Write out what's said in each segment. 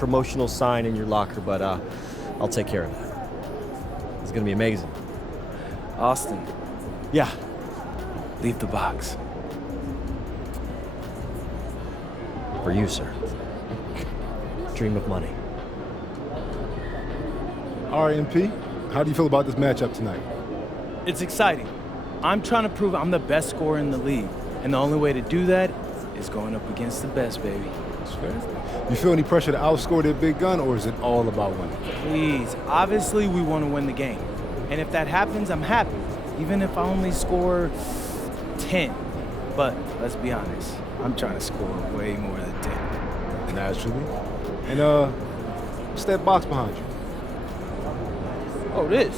promotional sign in your locker, but I'll take care of it. It's gonna be amazing. Austin, Yeah. leave the box. For you, sir. Dream of money. All right, MP, how do you feel about this matchup tonight? It's exciting. I'm trying to prove I'm the best scorer in the league, and the only way to do that is going up against the best, baby. That's fair. You feel any pressure to outscore their big gun, or is it all about winning? Please, obviously we want to win the game. And if that happens, I'm happy, even if I only score 10. But let's be honest, I'm trying to score way more than 10. Naturally. And, what's that box behind you? Oh, this?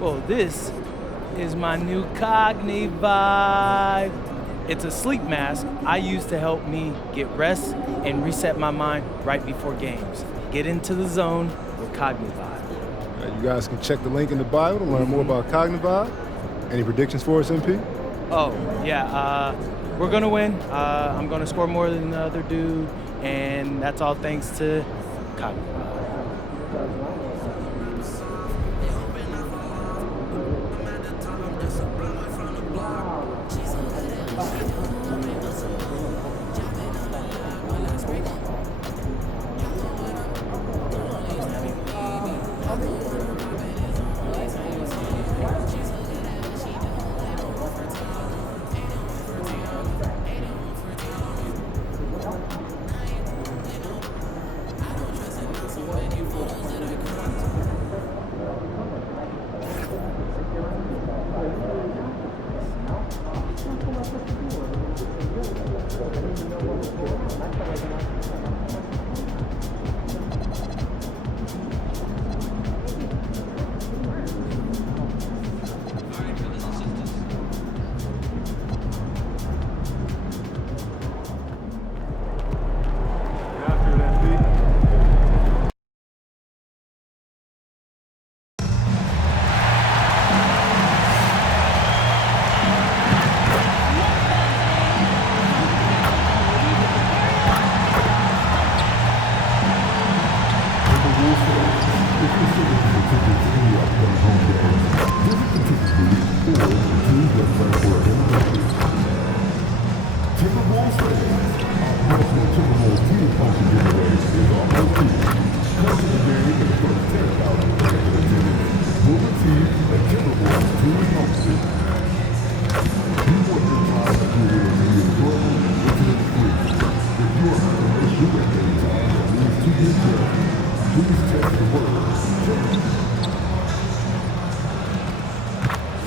Well, this is my new Cogni Vibe. It's a sleep mask I use to help me get rest and reset my mind right before games. Get into the zone with Cogni Vibe. You guys can check the link in the bio to learn more about Cognivibe. Any predictions for us, MP? Oh, yeah, we're gonna win. I'm gonna score more than the other dude, and that's all thanks to Cogni Vibe.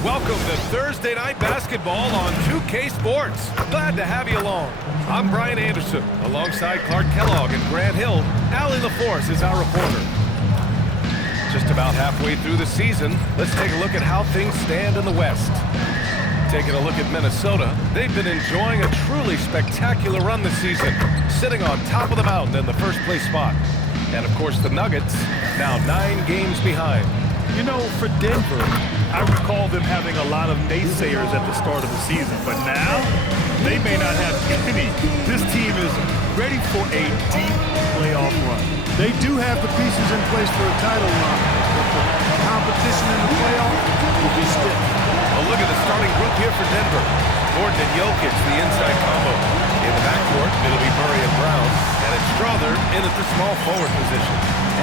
Welcome to Thursday Night Basketball on 2K Sports. Glad to have you along. I'm Brian Anderson, alongside Clark Kellogg and Grant Hill. Allie LaForce is our reporter. Just about halfway through the season, let's take a look at how things stand in the West. Taking a look at Minnesota, they've been enjoying a truly spectacular run this season, sitting on top of the mountain in the first place spot. And of course the Nuggets, now 9 games behind. You know, for Denver, I recall them having a lot of naysayers at the start of the season, but now they may not have any. This team is ready for a deep playoff run. They do have the pieces in place for a title run, but the competition in the playoff will be stiff. A look at the starting group here for Denver. Gordon and Jokic, the inside combo. In the backcourt, it'll be Murray and Brown, and it's Strother in at the small forward position.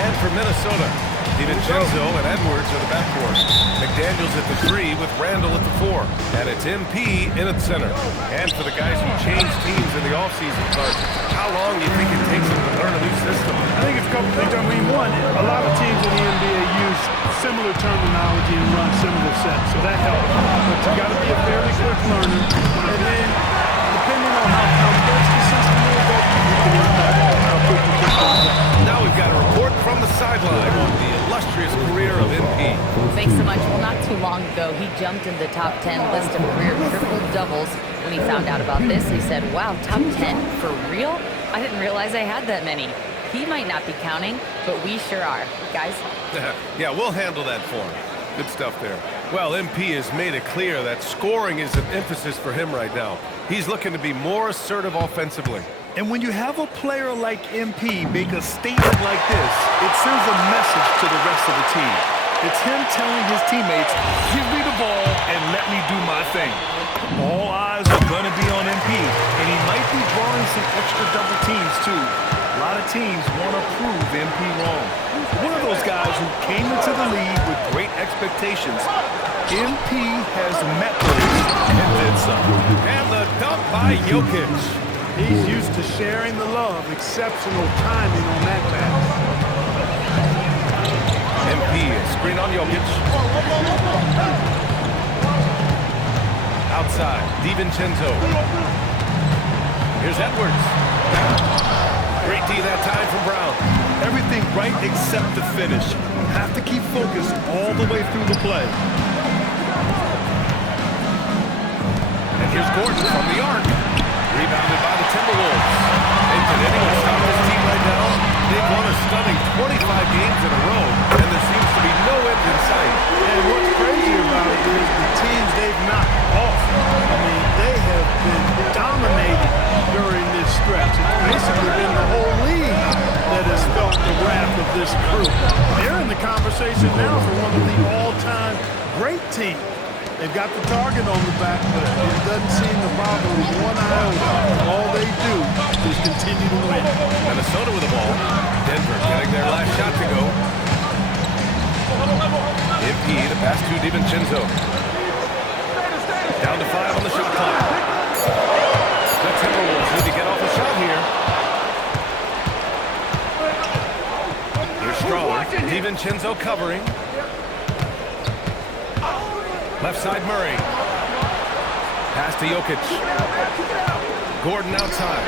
And for Minnesota, DiVincenzo and Edwards are the backcourt. McDaniels at the 3 with Randall at the 4. And it's MP in at center. And for the guys who changed teams in the offseason, Clark, how long do you think it takes them to learn a new system? I think it's a couple things. I mean, one, a lot of teams in the NBA use similar terminology and run similar sets, so that helps. But you got to be a fairly quick learner. And then, depending on how complex the system is, that you can impact how quick you can play. Now we've got a report from the sideline on the illustrious career of MP. Thanks so much. Well, not too long ago, he jumped in the top 10 list of career triple-doubles. When he found out about this, he said, wow, top 10? For real? I didn't realize I had that many. He might not be counting, but we sure are. Guys? Yeah, we'll handle that for him. Good stuff there. Well, MP has made it clear that scoring is an emphasis for him right now. He's looking to be more assertive offensively. And when you have a player like MP make a statement like this, it sends a message to the rest of the team. It's him telling his teammates, give me the ball and let me do my thing. All eyes are going to be on MP, and he might be drawing some extra double teams too. A lot of teams want to prove MP wrong. One of those guys who came into the league with great expectations. MP has met those and then some. And the dunk by Jokic. He's used to sharing the love. Exceptional timing on that pass. MP, screen on Jokic. Outside, DiVincenzo. Here's Edwards. Great D that time from Brown. Everything right except the finish. Have to keep focused all the way through the play. And here's Gordon from the arc. Rebounded by the Timberwolves. And can anyone stop this team right now? They've won a stunning 25 games in a row, and there seems to be no end in sight. And what's crazy about it is the teams they've knocked off. I mean, they have been dominating during this stretch. It's basically been the whole league that has felt the wrath of this crew. They're in the conversation now for one of the all-time great teams. They've got the target on the back, but it doesn't seem to bother them one iota. All they do is continue to win. Minnesota with the ball. Denver getting their last shot to go. MP, the pass to DiVincenzo. Down to 5 on the shot clock. The Timberwolves need to get off a shot here. Here's Strawler. DiVincenzo covering. Left side Murray. Pass to Jokic. Gordon outside.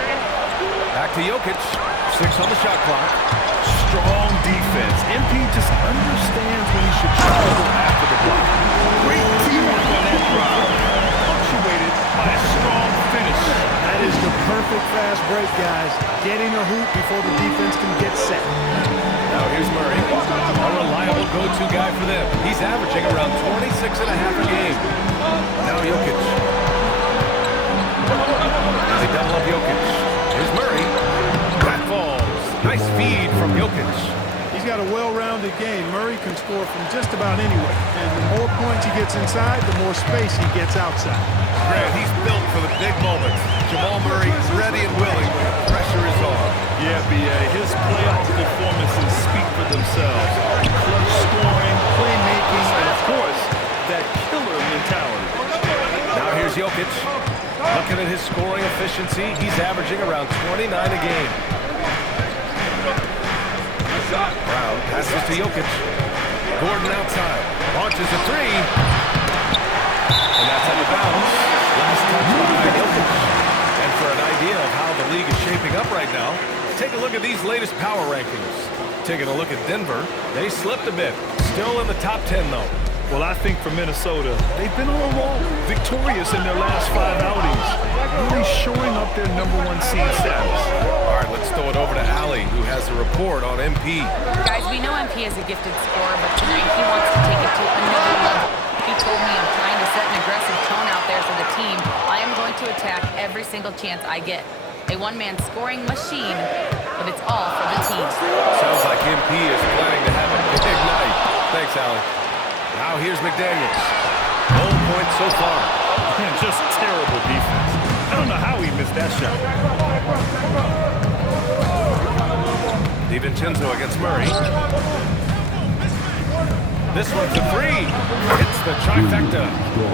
Back to Jokic. 6 on the shot clock. Strong defense. MP just understands when he should travel after the block. Great teamwork on that drive. Punctuated by a strong finish. That is the perfect fast break, guys. Getting a hoop before the defense can get set. Now here's Murray, a reliable go-to guy for them. He's averaging around 26 and a half a game. Now Jokic. As they double up Jokic. Here's Murray. That falls. Nice feed from Jokic. He's got a well-rounded game. Murray can score from just about anywhere. And the more points he gets inside, the more space he gets outside. Grant, he's built for the big moments. Jamal Murray is ready and willing when the pressure is on. Yeah, B.A. His playoff performances speak for themselves. Clutch scoring, playmaking, and of course, that killer mentality. Now here's Jokic. Looking at his scoring efficiency, he's averaging around 29 a game. Brown passes to Jokic. Gordon outside. Launches a 3. And that's out of bounds. Last touch by Jokic. And for an idea of how the league is shaping up right now, take a look at these latest power rankings. Taking a look at Denver, they slipped a bit. Still in the top 10, though. Well, I think for Minnesota, they've been on a roll. Victorious in their last 5 outings. Really shoring up their #1 seed status. All right, let's throw it over to Allie, who has a report on MP. Guys, we know MP is a gifted scorer, but tonight he wants to take it to another level. He told me I'm trying to set an aggressive tone out there for the team. I am going to attack every single chance I get. A one-man scoring machine, but it's all for the team. Sounds like MP is planning to have a big night. Thanks, Allie. Now here's McDaniels. No points so far. Man, just terrible defense. I don't know how he missed that shot. DiVincenzo against Murray. This one's a 3. It's the trifecta.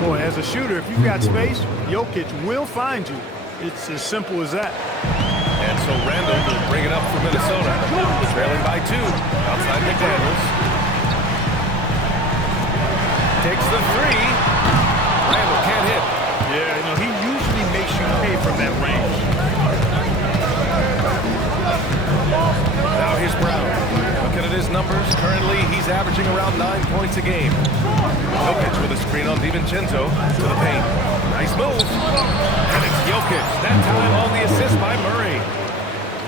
Boy, as a shooter, if you've got space, Jokic will find you. It's as simple as that. And so Randall will bring it up for Minnesota. Trailing by 2. Outside McDaniels. Takes the 3. Randall can't hit. Yeah, you know, he usually makes you pay from that range. Now here's Brown. Looking at his numbers, currently he's averaging around 9 points a game. Jokic with a screen on DiVincenzo to the paint. Nice move. And it's Jokic. That time on the assist by Murray.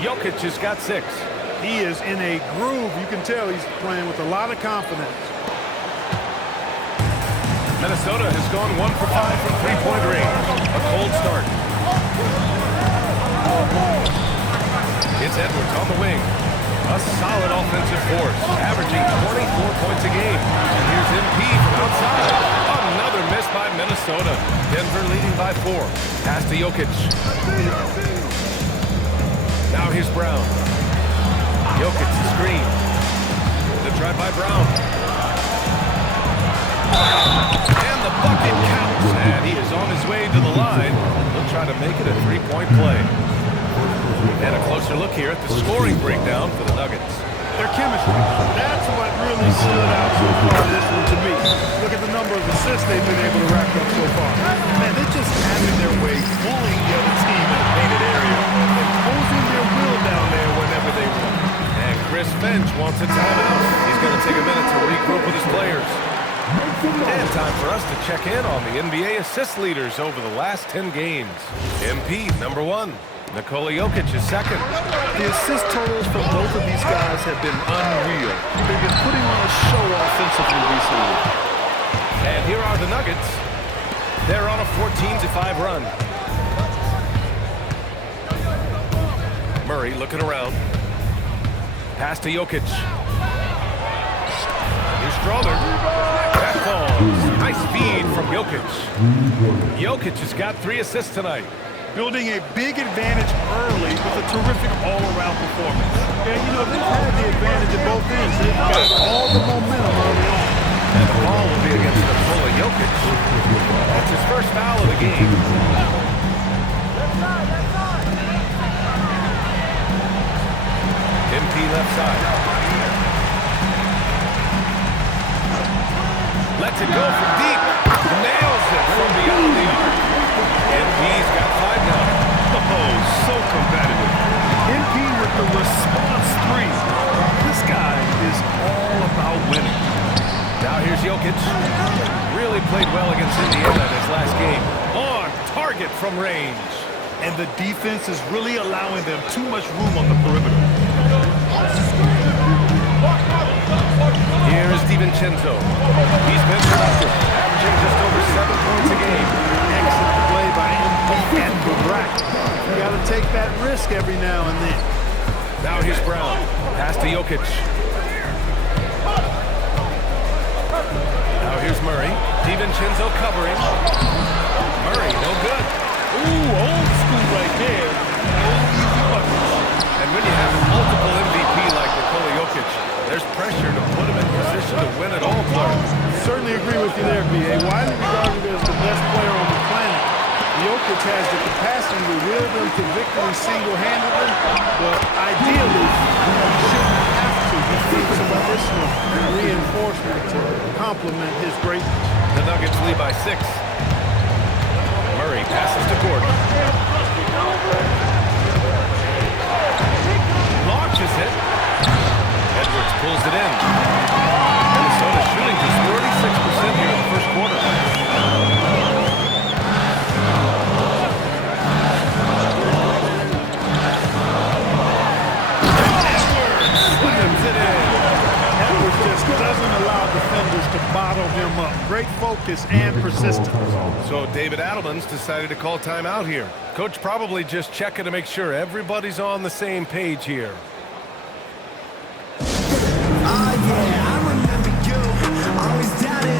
Jokic has got 6. He is in a groove. You can tell he's playing with a lot of confidence. Minnesota has gone 1 for 5 from 3-point range. A cold start. Here's Edwards on the wing. A solid offensive force, averaging 24 points a game. And here's MP from outside. Another miss by Minnesota. Denver leading by 4. Pass to Jokic. Now here's Brown. Jokic the screen. The drive by Brown. And the bucket counts. And he is on his way to the line. He'll try to make it a three-point play. And a closer look here at the scoring breakdown for the Nuggets. Their chemistry, that's what really stood out so far in this one to me. Look at the number of assists they've been able to rack up so far. Man, they're just having their way, bullying the other team in the painted area, imposing their will down there whenever they want. And Chris Finch wants a timeout. He's going to take a minute to regroup with his players. And time for us to check in on the NBA assist leaders over the last 10 games. MP, number 1. Nikola Jokic is second. The assist totals for both of these guys have been unreal. They've been putting on a show offensively recently. And here are the Nuggets. They're on a 14-5 run. Murray looking around. Pass to Jokic. Here's Stroller. That falls. Nice feed from Jokic. Jokic has got 3 assists tonight. Building a big advantage early with a terrific all-around performance. Yeah, you know, they've had the advantage at both ends. They've got all the momentum early on. And the ball will be against Nikola Jokic. That's his first foul of the game. MP left side. Lets it go from deep. Nails it from beyond the arc. MP's got 5 now. Oh, so competitive. MP with the response 3. This guy is all about winning. Now here's Jokic. Really played well against Indiana in his last game. On target from range. And the defense is really allowing them too much room on the perimeter. Here's DiVincenzo. He's been productive, averaging just over 7 points a game. Excellent play by MP and Babrak. You got to take that risk every now and then. Now here's Brown. Pass to Jokic. Now here's Murray. DiVincenzo covering. Murray, no good. Ooh, old school right there. No easy buckets. And when you have a multiple MVP like Nikola Jokic, there's pressure to put him in position to win it all, Clark. Certainly agree with you there, B.A. Widely regarded as the best player on the planet, Jokic has the capacity to will them to victory single-handedly, but ideally, he shouldn't have to. He needs some additional reinforcement to complement his greatness. The Nuggets lead by 6. Murray passes to Gordon. Launches it. Edwards pulls it in. Minnesota shooting just 36% here in the first quarter. Edwards slams it in. Edwards just doesn't allow defenders to bottle him up. Great focus and persistence. So David Adelman's decided to call timeout here. Coach probably just checking to make sure everybody's on the same page here.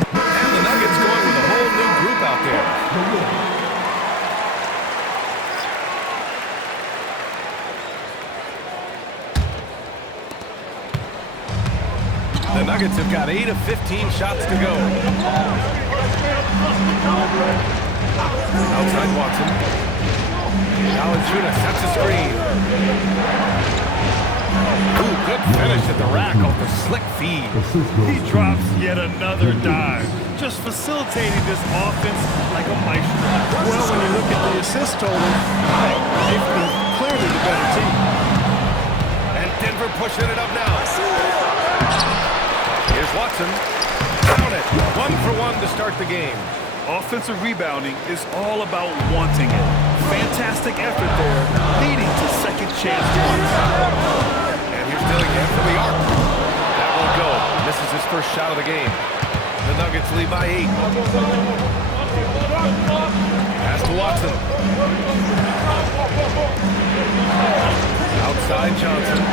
And the Nuggets going with a whole new group out there. The Nuggets have got 8 of 15 shots to go. Outside Watson. Valanciunas sets a screen. Ooh, good finish at the rack off the slick feed. He drops yet another dive, just facilitating this offense like a maestro. Well, when you look at the assist total, they've been clearly the better team. And Denver pushing it up now. Here's Watson. Down it. 1 for 1 to start the game. Offensive rebounding is all about wanting it. Fantastic effort there, leading to second chance points. And here's Dillingham from the arc. That won't go. Misses his first shot of the game. The Nuggets lead by 8. Pass to Watson. Outside Johnson.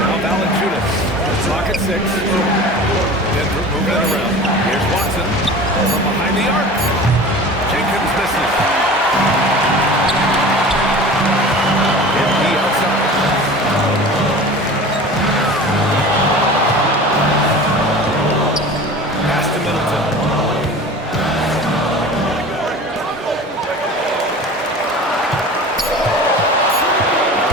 Now Valanciunas. Clock at 6. Denver moving it around. Here's Watson from behind the arc. Jenkins misses. Empty outside. Pass to Middleton.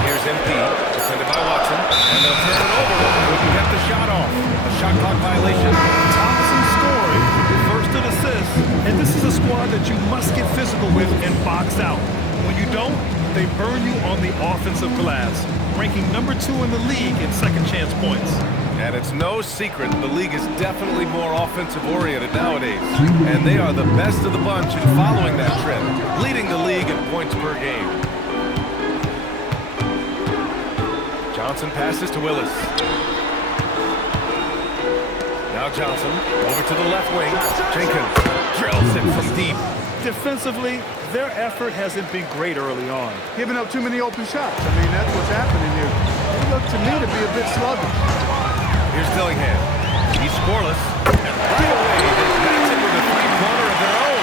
Here's MP, defended by Watson, and they'll turn it over. Couldn't get the shot off. A shot clock violation. Thompson scoring, first an assist, and this is a squad that you must get physical with and box out. When you don't, they burn you on the offensive glass, ranking number 2 in the league in second chance points. And it's no secret the league is definitely more offensive-oriented nowadays. And they are the best of the bunch in following that trend, leading the league in points per game. Johnson passes to Willis. Now Johnson over to the left wing. Jenkins drills it from deep. Defensively, their effort hasn't been great early on. Giving up too many open shots. I mean, that's what's happening here. It looked to me to be a bit sluggish. Here's Dillingham. He's scoreless. And right away, they match it with a three-pointer of their own.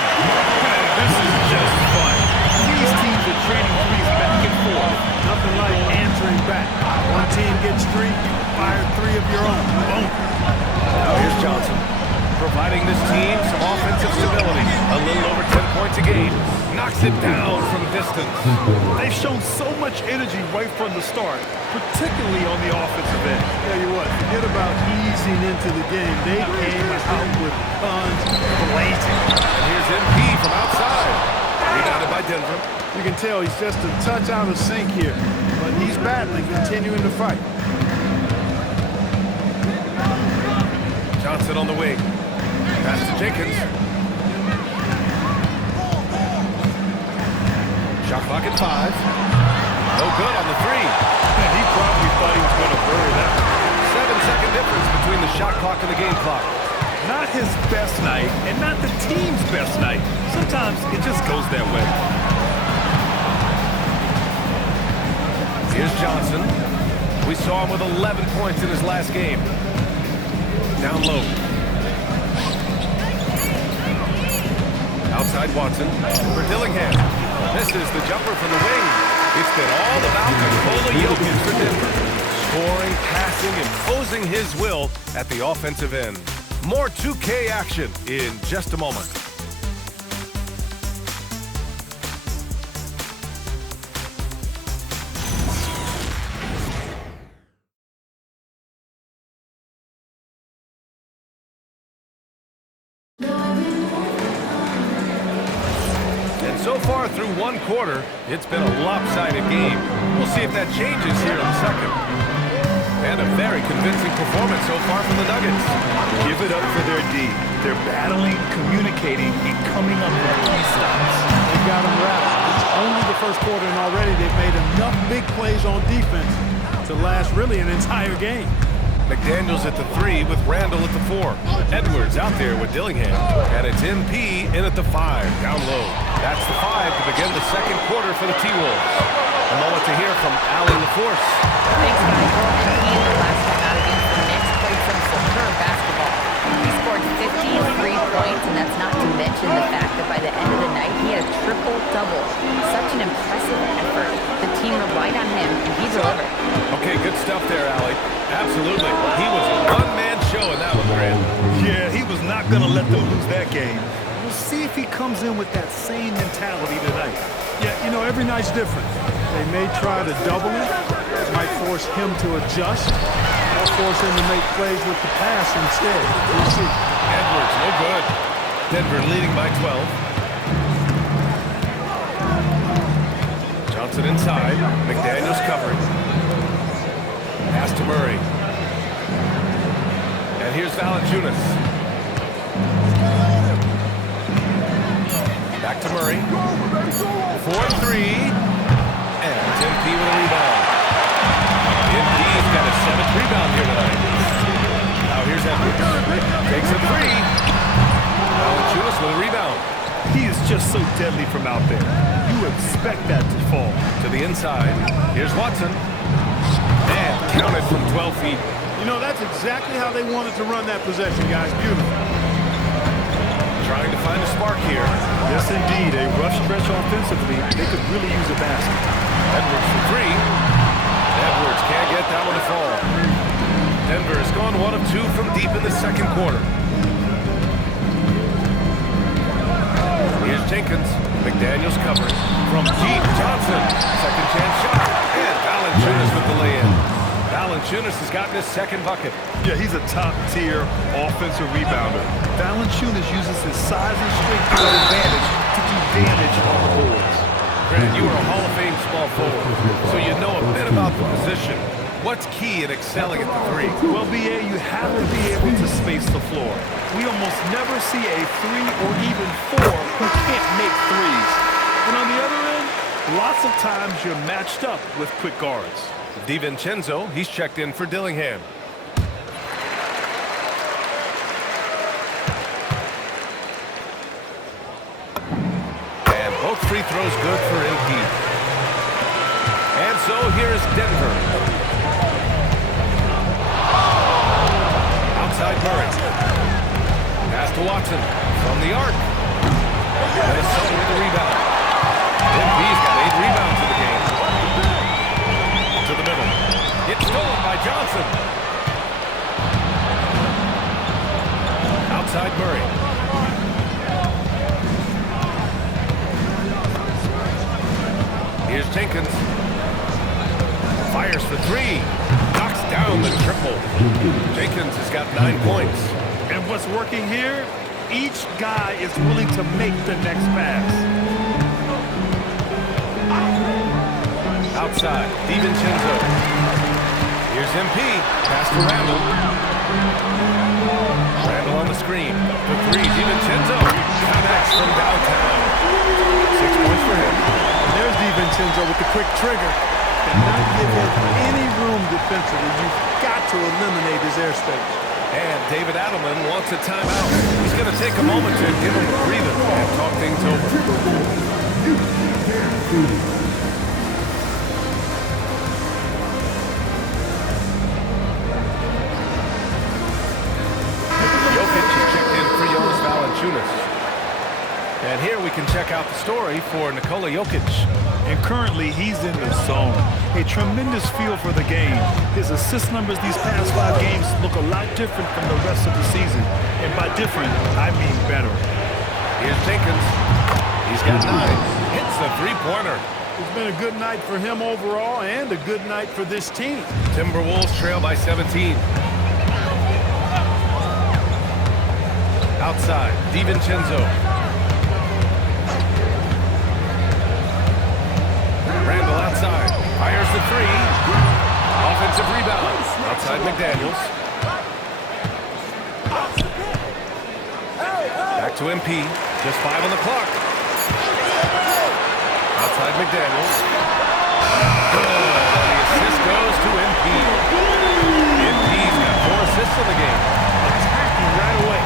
And this is just fun. These teams are trading threes back and forth. Nothing like answering back. One team gets 3, you fire 3 of your own. Boom. Now here's Johnson, providing this team some offensive stability. A little over 10 points a game. Knocks it down from distance. They've shown so much energy right from the start, particularly on the offensive end. Tell you what, forget about easing into the game. They came out with guns blazing. And here's MP from outside. Rebounded by Denver. You can tell he's just a touch out of sync here, but he's battling, continuing to fight. Johnson on the wing. Pass to Jenkins. Shot clock at 5. No good on the 3. And he probably thought he was going to bury that. 7-second difference between the shot clock and the game clock. Not his best night, and not the team's best night. Sometimes it just goes that way. Here's Johnson. We saw him with 11 points in his last game. Down low. Outside Watson for Dillingham. Misses the jumper from the wing. It's been all about Nikola Jokic for Denver. Scoring, passing, imposing his will at the offensive end. More 2K action in just a moment. So far through one quarter, it's been a lopsided game. We'll see if that changes here in the second. And a very convincing performance so far from the Nuggets. Give it up for their D. They're battling, communicating, and coming up with key stops. They got them wrapped. It's only the first quarter, and already they've made enough big plays on defense to last really an entire game. McDaniels at the 3 with Randall at the 4. Edwards out there with Dillingham. And it's MP in at the 5, down low. That's the 5 to begin the second quarter for the T-Wolves. A moment to hear from Allie LaForce. Thanks, guys. Well, MP in the last time out against the Knicks played some superb basketball. He scored 53 points, and that's not to mention the fact that by the end of the night, he had a triple-double. Such an impressive effort. The team relied on him, and he delivered. Okay, good stuff there, Allie. Absolutely. He was a one-man show in that one, Grant. Yeah, he was not going to let them lose that game. We'll see if he comes in with that same mentality tonight. Yeah, you know, every night's different. They may try to double it. It might force him to adjust or force him to make plays with the pass instead. We'll see. Edwards, no good. Denver leading by 12. Johnson inside. McDaniels covering. Pass to Murray. And here's Valanciunas. Back to Murray. 4-3. And MP with a rebound. MP's got his 7th rebound here tonight. Now here's Edwards. Takes a 3. Valanciunas with a rebound. He is just so deadly from out there. You expect that to fall. To the inside. Here's Watson. And counted from 12 feet. You know, that's exactly how they wanted to run that possession, guys. Beautiful. Trying to find a spark here. Yes, indeed. A rough stretch offensively. They could really use a basket. Edwards for three. Edwards can't get that one to fall. Denver has gone 1 of 2 from deep in the second quarter. Here's Jenkins. McDaniels covering. From deep, Johnson. Second chance shot. And Valanciunas with the lay-in. Valanciunas has gotten his second bucket. Yeah, he's a top-tier offensive rebounder. Valanciunas uses his size and strength to his advantage to do damage on the boards. Grant, you are a Hall of Fame small forward, so you know a bit about the position. What's key in excelling at the three? Well, BA, you have to be able to space the floor. We almost never see a 3 or even 4 who can't make threes. And on the other end, lots of times you're matched up with quick guards. DiVincenzo, he's checked in for Dillingham. And both free throws good for MP. And so here is Denver. Outside Murray. Pass to Watson from the arc. Minnesota with the rebound. MP's got 8 rebounds in the game. To the middle. It's stolen by Johnson. Outside Murray. Here's Jenkins. Fires for 3. Knocks down the triple. Jenkins has got 9 points. And what's working here? Each guy is willing to make the next pass. Outside, DiVincenzo. Here's MP. Pass to Randall. Randall on the screen. For 3, DiVincenzo. Connects from downtown. 6 points for him. And there's DiVincenzo with the quick trigger. Cannot give him any room defensively. You've got to eliminate his airspace. And David Adelman wants a timeout. He's going to take a moment to give him a breather and talk things over. Jokic is checked in for Jonas Valanciunas. And here we can check out the story for Nikola Jokic. And currently, he's in the zone. A tremendous feel for the game. His assist numbers these past 5 games look a lot different from the rest of the season. And by different, I mean better. Here's Jenkins. He's got 9. Hits a three-pointer. It's been a good night for him overall and a good night for this team. Timberwolves trail by 17. Outside, DiVincenzo. Randall outside. Fires the 3. Offensive rebound. Outside McDaniels. Back to MP. Just 5 on the clock. Outside McDaniels. Good. The assist goes to MP. MP's got 4 assists in the game. Attacking right away.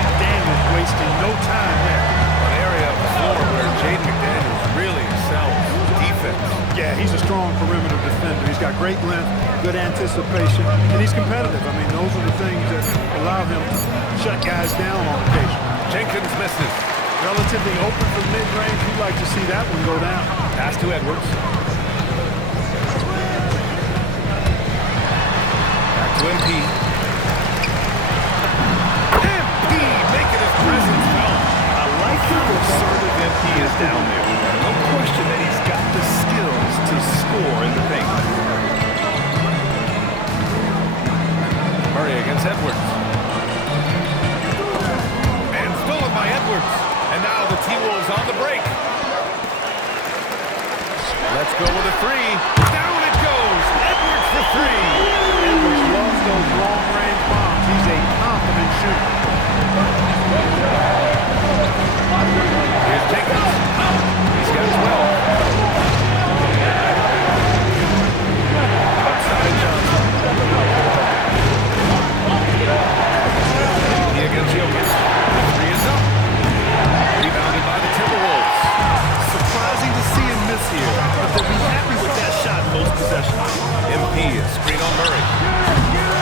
McDaniels wasting no time there. An area of the floor where Jaden McDaniels really excels. Defense. Yeah, he's a strong perimeter defender. He's got great length, good anticipation, and he's competitive. I mean, those are the things that allow him to shut guys down on occasion. Jenkins misses. Relatively open from mid-range. You'd like to see that one go down. Pass to Edwards. Back to MP. MP making his presence felt. I like how assertive MP is down there. No question that he's got the skills to score in the paint. Murray against Edwards. And stolen by Edwards. And now the T-Wolves on the break. Let's go with a 3. Down it goes. Edwards for 3. Edwards loves those long Murray.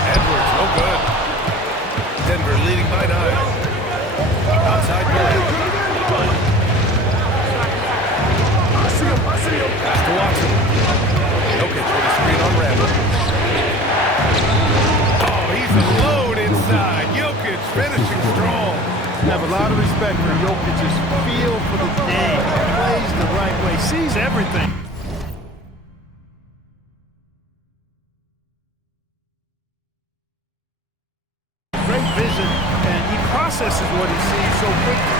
Edwards, no good. Denver leading by 9. Outside play. Pass to Watson. Jokic with a screen on Randall. Oh, he's a load inside. Jokic finishing strong. I have a lot of respect for Jokic's feel for the game. He plays the right way, sees everything. Great vision, and he processes what he sees so quickly.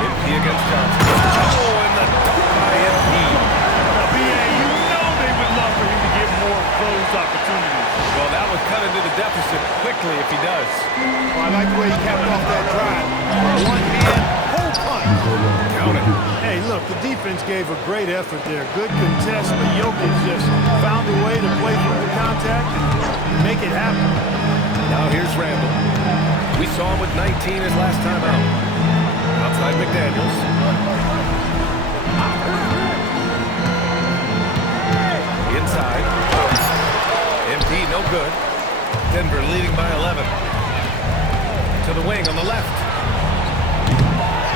MP against Johnson. Oh, and the dunk by MP. Now, B.A., you know they would love for him to get more closed opportunities. Well, that would cut into the deficit quickly if he does. Well, I like the way he capped off that drive. One hand, whole punch. Count it. Hey, look, the defense gave a great effort there. Good contest, but Jokic just found a way to play through the contact and make it happen. Now here's Randall. We saw him with 19 his last time out. Outside McDaniels. Inside. MP no good. Denver leading by 11. To the wing on the left.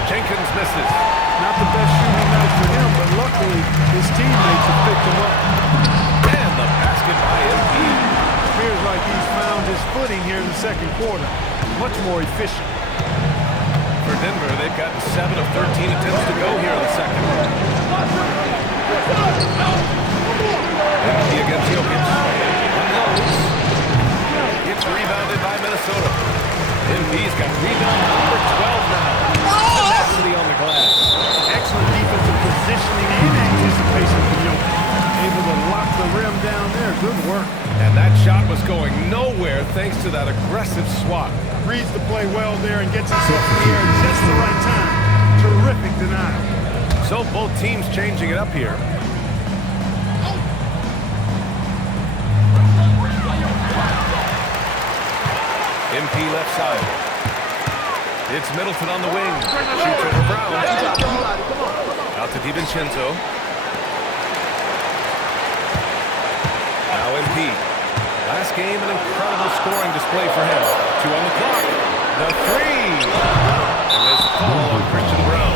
Jenkins misses. Not the best shooting night for him, but luckily his teammates have picked him up. And the basket by MP. Appears like he's found his footing here in the second quarter. Much more efficient. For Denver, they've gotten 7 of 13 attempts to go here in the second. MP against Jokic. Unloads. It's rebounded by Minnesota. MP's got rebound number 12 now. Tenacity on the glass. Excellent defensive positioning and anticipation from Jokic. Able to lock the rim down there. Good work. And that shot was going nowhere thanks to that aggressive swat. Reads the play well there and gets himself in the air at just the right time. Terrific denial. So both teams changing it up here. MP left side. It's Middleton on the wing. Shoots over Brown. Out to DiVincenzo. Now MP. Last game, an incredible scoring display for him. 2 on the clock. The 3. And there's a call on Christian Brown.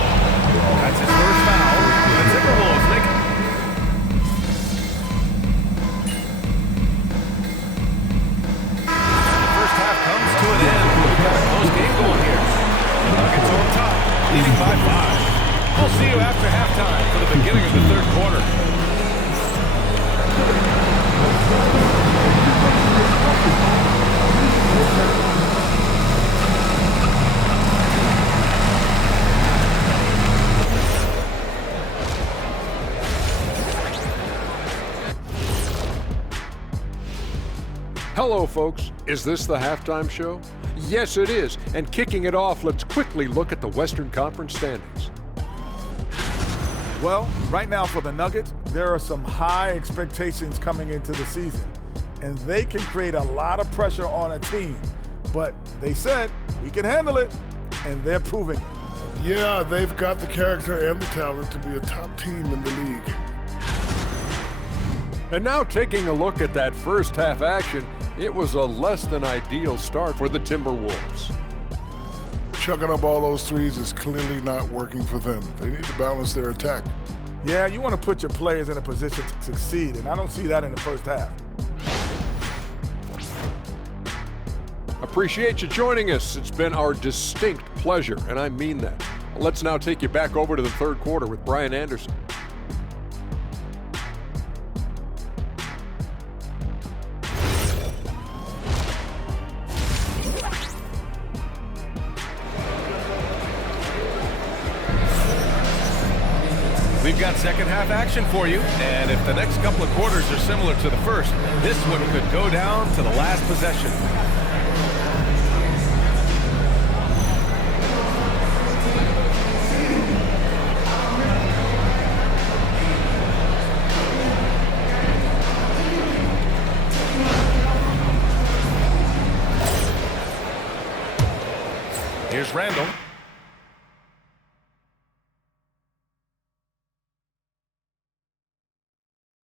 That's his first foul. The Timberwolves make it. The first half comes to an end. We've got a close game going here. The Nuggets on top, leading by 5. We'll see you after halftime for the beginning of the third quarter. Hello, folks. Is this the halftime show? Yes, it is. And kicking it off, let's quickly look at the Western Conference standings. Well, right now for the Nuggets, there are some high expectations coming into the season, and they can create a lot of pressure on a team. But they said, we can handle it, and they're proving it. Yeah, they've got the character and the talent to be a top team in the league. And now taking a look at that first half action, it was a less than ideal start for the Timberwolves. Chucking up all those threes is clearly not working for them. They need to balance their attack. Yeah, you want to put your players in a position to succeed, and I don't see that in the first half. Appreciate you joining us. It's been our distinct pleasure, and I mean that. Let's now take you back over to the third quarter with Brian Anderson. We've got second half action for you, and if the next couple of quarters are similar to the first, this one could go down to the last possession. Here's Randall.